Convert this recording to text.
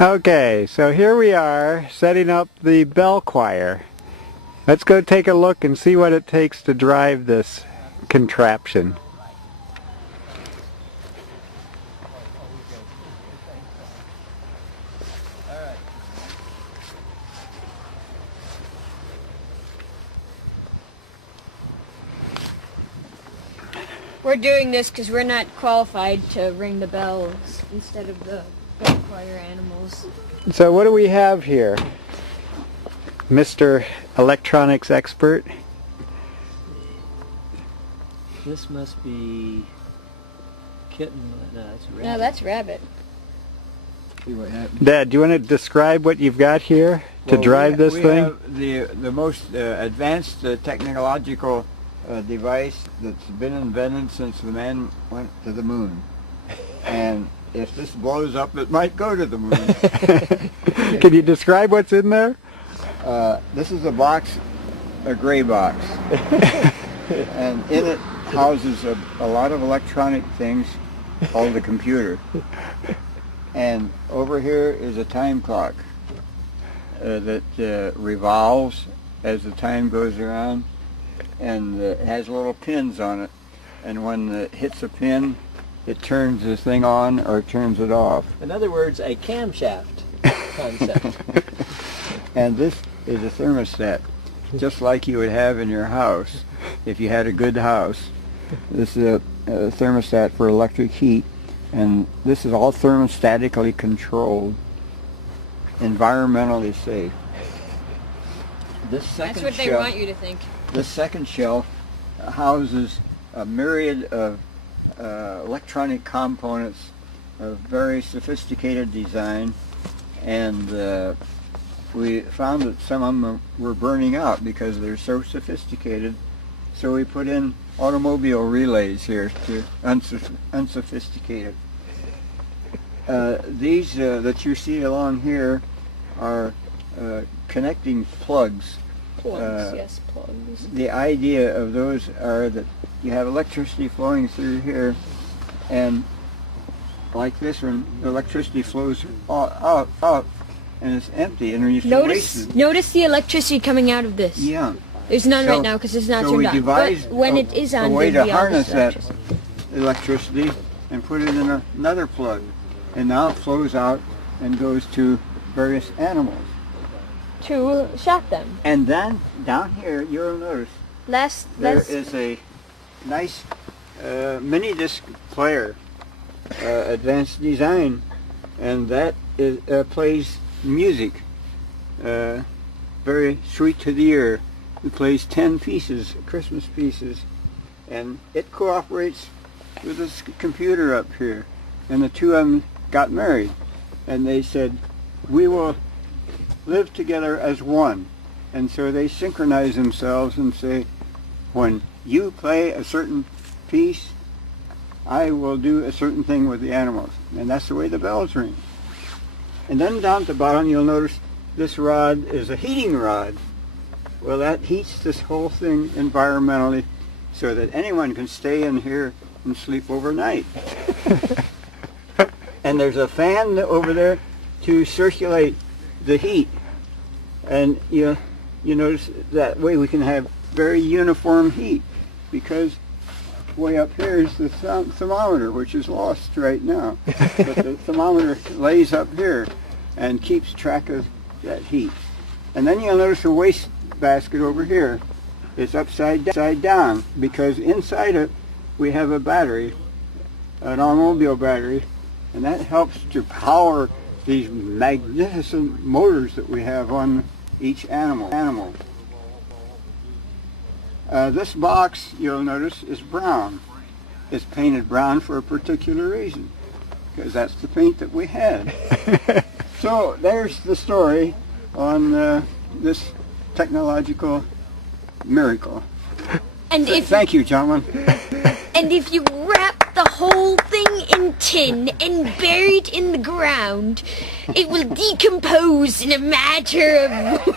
Okay, so here we are setting up the bell choir. Let's go take a look and see what it takes to drive this contraption. We're doing this because we're not qualified to ring the bells instead of the bell choir animals. So what do we have here, Mr. Electronics Expert? This must be kitten. No, that's rabbit. No, that's rabbit. See what happens. Dad, do you want to describe what you've got here to drive this thing? We have the most advanced technological device that's been invented since the man went to the moon. And if this blows up, it might go to the moon. Can you describe what's in there? This is a box, a gray box. And in it houses a lot of electronic things called the computer. And over here is a time clock that revolves as the time goes around, and it has little pins on it, and when it hits a pin, it turns the thing on or turns it off. In other words, a camshaft concept. And this is a thermostat, just like you would have in your house if you had a good house. This is a thermostat for electric heat, and this is all thermostatically controlled, environmentally safe. That's what they want you to think. This second shelf houses a myriad of electronic components of very sophisticated design, and we found that some of them were burning out because they're so sophisticated. So we put in automobile relays here to unsophisticated. These that you see along here are connecting plugs. Yes, plugs. The idea of those are that you have electricity flowing through here, and like this one, the electricity flows out, and it's empty, and you Notice the electricity coming out of this. Yeah. There's none right now because it's not turned on. But when it is on, a way there'll to be all harness this that electricity and put it in another plug, and now it flows out and goes to various animals. To shot them. And then down here, you'll notice there is a nice mini disc player, advanced design, and that is plays music, very sweet to the ear. It plays 10 pieces, Christmas pieces, and it cooperates with this computer up here. And the two of them got married, and they said, we will live together as one. And so they synchronize themselves and say, when you play a certain piece, I will do a certain thing with the animals. And that's the way the bells ring. And then down at the bottom, you'll notice this rod is a heating rod. Well, that heats this whole thing environmentally so that anyone can stay in here and sleep overnight. And there's a fan over there to circulate the heat. And you notice that way we can have very uniform heat, because way up here is the thermometer, which is lost right now. But the thermometer lays up here and keeps track of that heat. And then you'll notice a waste basket over here. It's upside down because inside it we have a battery, an automobile battery, and that helps to power these magnificent motors that we have on each animal. This box, you'll notice, is brown. It's painted brown for a particular reason, because that's the paint that we had. So there's the story on this technological miracle. And Thank you, gentlemen. And if you wrap the whole thing in tin and bury it in the ground, it will decompose in a matter of